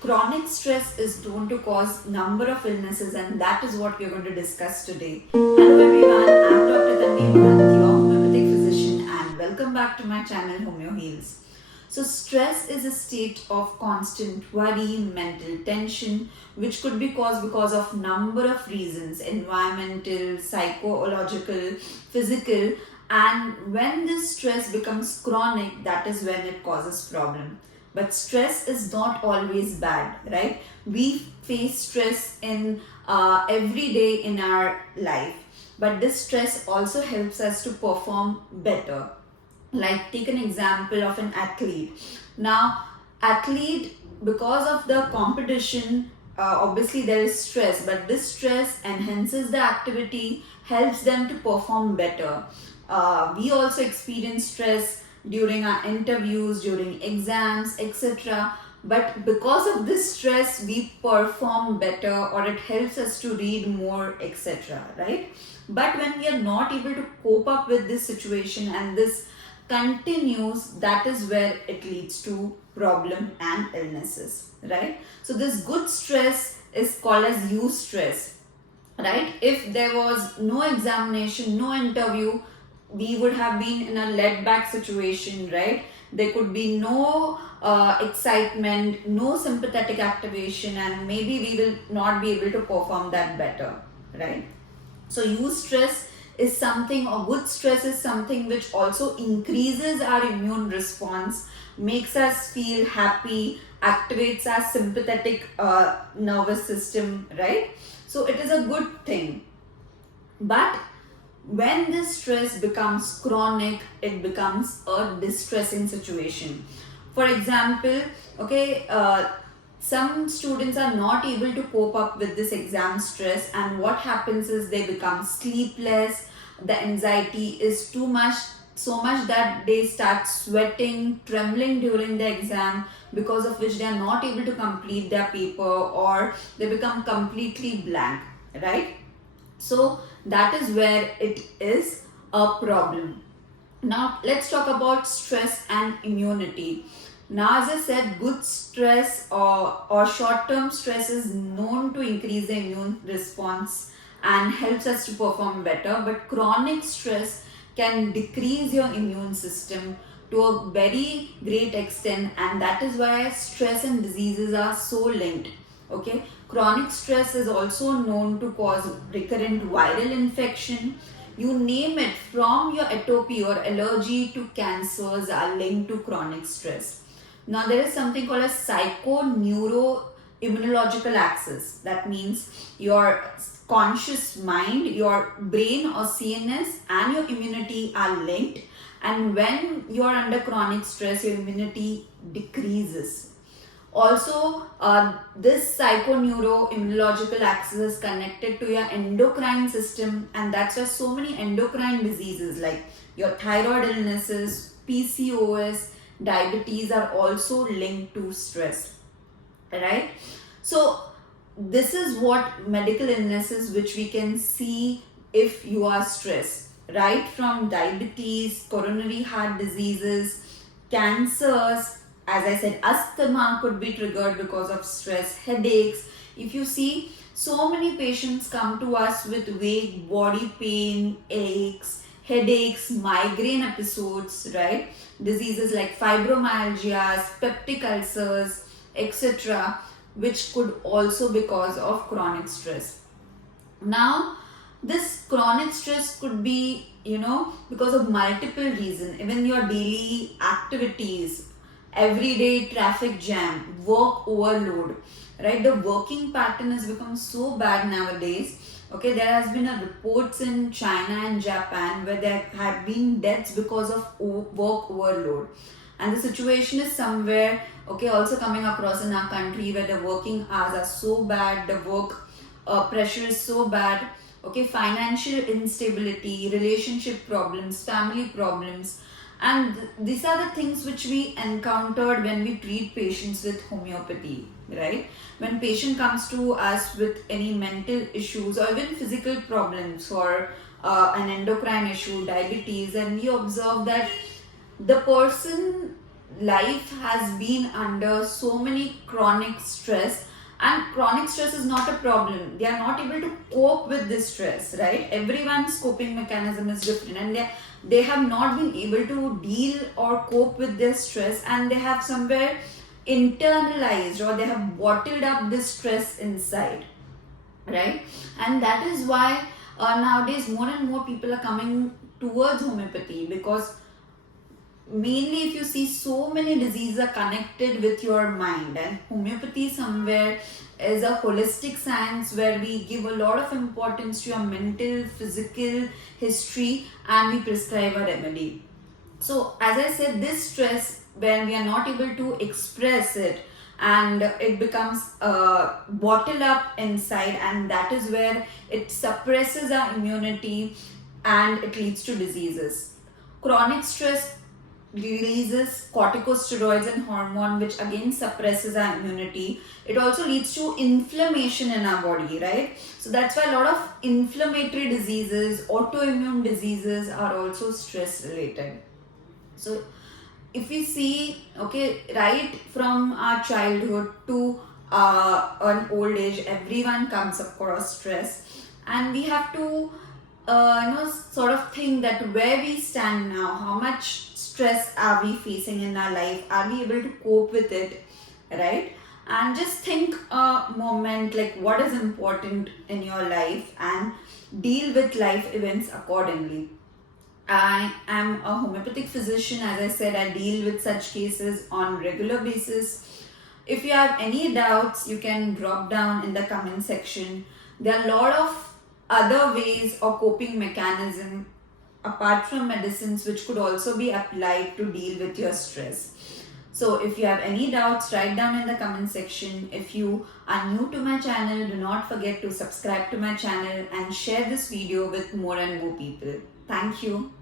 Chronic stress is known to cause number of illnesses, and that is what we are going to discuss today. Hello everyone, I'm Dr. Tanvi Mahant, your homeopathic physician, and welcome back to my channel HomeoHeals. So stress is a state of constant worry, mental tension, which could be caused because of number of reasons: environmental, psychological, physical, and when this stress becomes chronic, that is when it causes problem. But stress is not always bad, right? We face stress in every day in our life, but this stress also helps us to perform better. Like, take an example of an athlete. Now, athlete, because of the competition, obviously there is stress, but this stress enhances the activity, helps them to perform better. We also experience stress during our interviews, during exams, etc. But because of this stress, we perform better, or it helps us to read more, etc. Right? But when we are not able to cope up with this situation and this continues, that is where it leads to problem and illnesses. Right? So this good stress is called as eustress. Right? If there was no examination, no interview, we would have been in a laid back situation, right? There could be no excitement, no sympathetic activation, and maybe we will not be able to perform that better, right? So eustress is something, or good stress is something which also increases our immune response, makes us feel happy, activates our sympathetic nervous system, right? So it is a good thing. But when this stress becomes chronic, it becomes a distressing situation. For example, some students are not able to cope up with this exam stress, and what happens is they become sleepless, the anxiety is too much, so much that they start sweating, trembling during the exam, because of which they are not able to complete their paper, or they become completely blank, right? So that is where it is a problem. Now let's talk about stress and immunity. Now, as I said, good stress or short-term stress is known to increase the immune response and helps us to perform better, but chronic stress can decrease your immune system to a very great extent, and that is why stress and diseases are so linked. Okay, chronic stress is also known to cause recurrent viral infection. You name it, from your atopy or allergy to cancers, are linked to chronic stress. Now there is something called a psychoneuroimmunological axis. That means your conscious mind, your brain or CNS, and your immunity are linked, and when you are under chronic stress, your immunity decreases. Also, this psychoneuroimmunological axis is connected to your endocrine system, and that's why so many endocrine diseases like your thyroid illnesses, PCOS, diabetes are also linked to stress, right? So this is what medical illnesses which we can see if you are stressed, right? From diabetes, coronary heart diseases, cancers, as I said, asthma could be triggered because of stress, headaches. If you see, so many patients come to us with vague body pain, aches, headaches, migraine episodes, right? Diseases like fibromyalgia, peptic ulcers, etc., which could also be cause of chronic stress. Now, this chronic stress could be, because of multiple reasons. Even your daily activities, everyday traffic jam, work overload, right? The working pattern has become so bad nowadays. Okay, there has been a reports in China and Japan where there have been deaths because of work overload, and the situation is somewhere also coming across in our country where the working hours are so bad, the work pressure is so bad. Okay, financial instability, relationship problems, family problems. And these are the things which we encountered when we treat patients with homeopathy, right? When patient comes to us with any mental issues or even physical problems, or an endocrine issue, diabetes, and we observe that the person life has been under so many chronic stress, and chronic stress is not a problem. They are not able to cope with this stress, right? Everyone's coping mechanism is different, and they have not been able to deal or cope with their stress, and they have somewhere internalized, or they have bottled up this stress inside, right? And that is why nowadays more and more people are coming towards homeopathy, because mainly if you see, so many diseases are connected with your mind, and homeopathy somewhere is a holistic science where we give a lot of importance to your mental, physical history, and we prescribe a remedy. So as I said, this stress, when we are not able to express it, and it becomes bottled up inside, and that is where it suppresses our immunity and it leads to diseases. Chronic stress releases corticosteroids and hormone, which again suppresses our immunity. It also leads to inflammation in our body, right? So that's why a lot of inflammatory diseases, autoimmune diseases are also stress related. So if we see, okay, right from our childhood to an old age, everyone comes across stress, and we have to sort of think that where we stand now, how much stress are we facing in our life, are we able to cope with it, right? And just think a moment, like what is important in your life, and deal with life events accordingly. I am a homeopathic physician. As I said, I deal with such cases on regular basis. If you have any doubts, you can drop down in the comment section. There are a lot of other ways or coping mechanism apart from medicines which could also be applied to deal with your stress. So if you have any doubts, write down in the comment section. If you are new to my channel, do not forget to subscribe to my channel and share this video with more and more people. Thank you.